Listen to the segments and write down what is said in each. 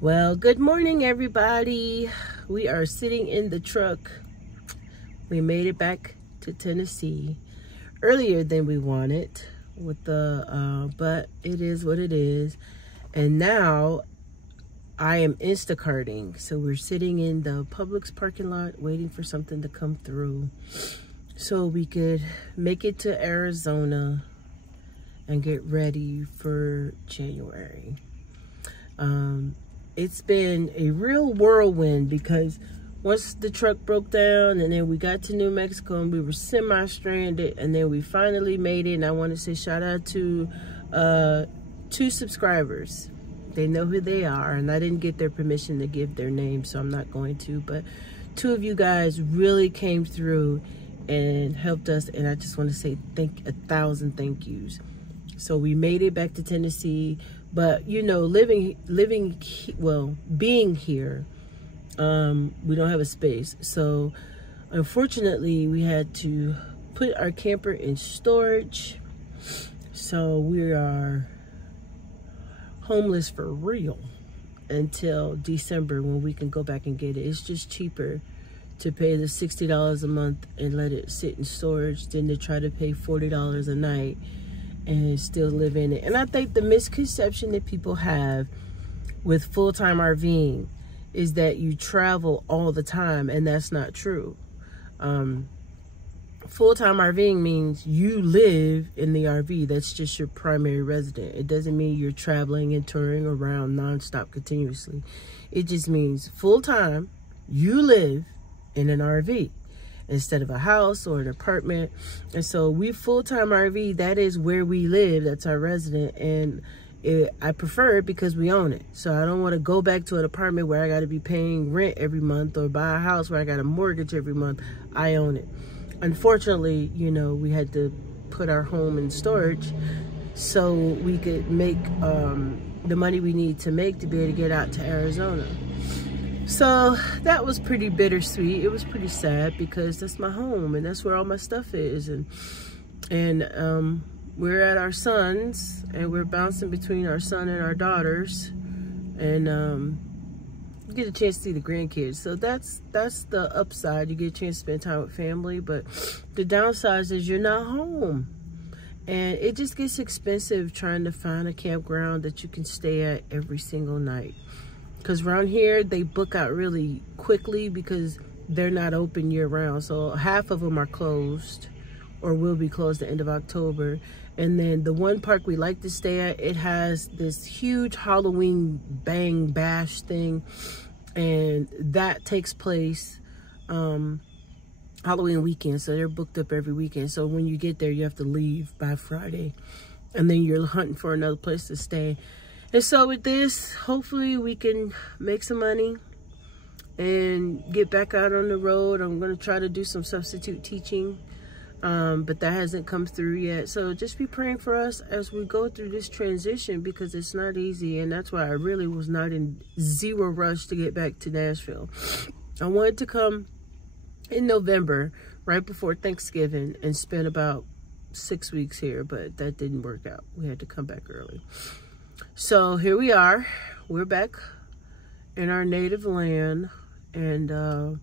Well, good morning, everybody. We are sitting in the truck. We made it back to Tennessee earlier than we wanted with the, but it is what it is. And now I am Instacarting. So we're sitting in the Publix parking lot waiting for something to come through so we could make it to Arizona and get ready for January. It's been a real whirlwind because once the truck broke down and then we got to New Mexico and we were semi-stranded and then we finally made it. And I want to say shout out to 2 subscribers. They know who they are, and I didn't get their permission to give their name, so I'm not going to. But 2 of you guys really came through and helped us, and I just want to say 1,000 thank yous. So we made it back to Tennessee. But, you know, being here, we don't have a space. So, unfortunately, we had to put our camper in storage. So, we are homeless for real until December when we can go back and get it. It's just cheaper to pay the $60 a month and let it sit in storage than to try to pay $40 a night and still live in it. And I think the misconception that people have with full-time RVing is that you travel all the time, and that's not true. Full-time RVing means you live in the RV. That's just your primary residence. It doesn't mean you're traveling and touring around nonstop continuously. It just means full-time, you live in an RV instead of a house or an apartment. And so we full-time RV, that is where we live. That's our resident. And I prefer it because we own it. So I don't want to go back to an apartment where I got to be paying rent every month or buy a house where I got a mortgage every month. I own it. Unfortunately, you know, we had to put our home in storage so we could make the money we need to make to be able to get out to Arizona. So that was pretty bittersweet. It was pretty sad because that's my home and that's where all my stuff is. And we're at our son's and we're bouncing between our son and our daughters, and get a chance to see the grandkids. So that's the upside. You get a chance to spend time with family, but the downside is you're not home. And it just gets expensive trying to find a campground that you can stay at every single night. Because around here, they book out really quickly because they're not open year round. So half of them are closed or will be closed at the end of October. And then the one park we like to stay at, it has this huge Halloween bang bash thing. And that takes place Halloween weekend. So they're booked up every weekend. So when you get there, you have to leave by Friday. And then you're hunting for another place to stay. And so with this, hopefully we can make some money and get back out on the road. I'm going to try to do some substitute teaching, but that hasn't come through yet. So just be praying for us as we go through this transition because it's not easy. And that's why I really was not in zero rush to get back to Nashville. I wanted to come in November, right before Thanksgiving, and spend about 6 weeks here, but that didn't work out. We had to come back early. So here we are. We're back in our native land and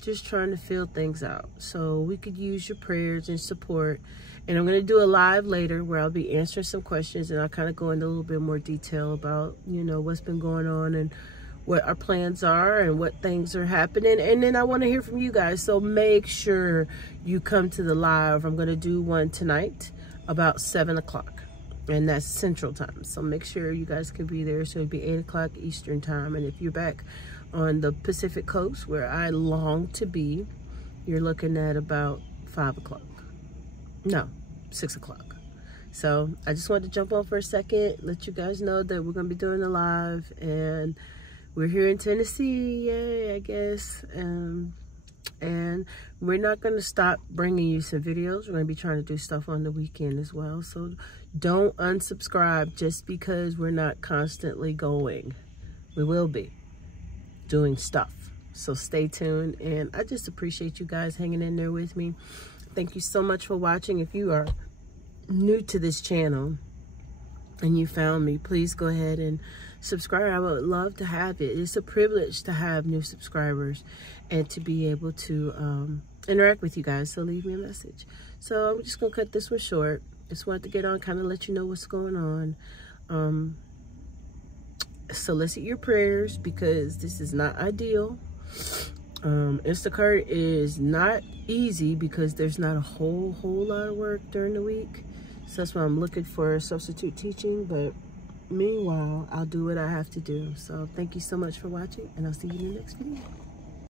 just trying to feel things out. So we could use your prayers and support. And I'm going to do a live later where I'll be answering some questions and I'll kind of go into a little bit more detail about, you know, what's been going on and what our plans are and what things are happening. And then I want to hear from you guys. So make sure you come to the live. I'm going to do one tonight about 7 o'clock. And that's Central Time. So make sure you guys can be there. So it'll be 8 o'clock Eastern Time. And if you're back on the Pacific Coast, where I long to be, you're looking at about 5 o'clock. No, 6 o'clock. So I just wanted to jump on for a second, let you guys know that we're going to be doing the live. And we're here in Tennessee. Yay, I guess. And we're not going to stop bringing you some videos. We're going to be trying to do stuff on the weekend as well. So don't unsubscribe just because we're not constantly going. We will be doing stuff. So stay tuned. And I just appreciate you guys hanging in there with me. Thank you so much for watching. If you are new to this channel and you found me, please go ahead and subscribe. I would love to have it. It's a privilege to have new subscribers and to be able to interact with you guys. So leave me a message. So I'm just gonna cut this one short. Just wanted to get on, kind of let you know what's going on. Solicit your prayers because this is not ideal. Instacart is not easy because there's not a whole lot of work during the week. So that's why I'm looking for substitute teaching. But meanwhile, I'll do what I have to do. So thank you so much for watching, and I'll see you in the next video.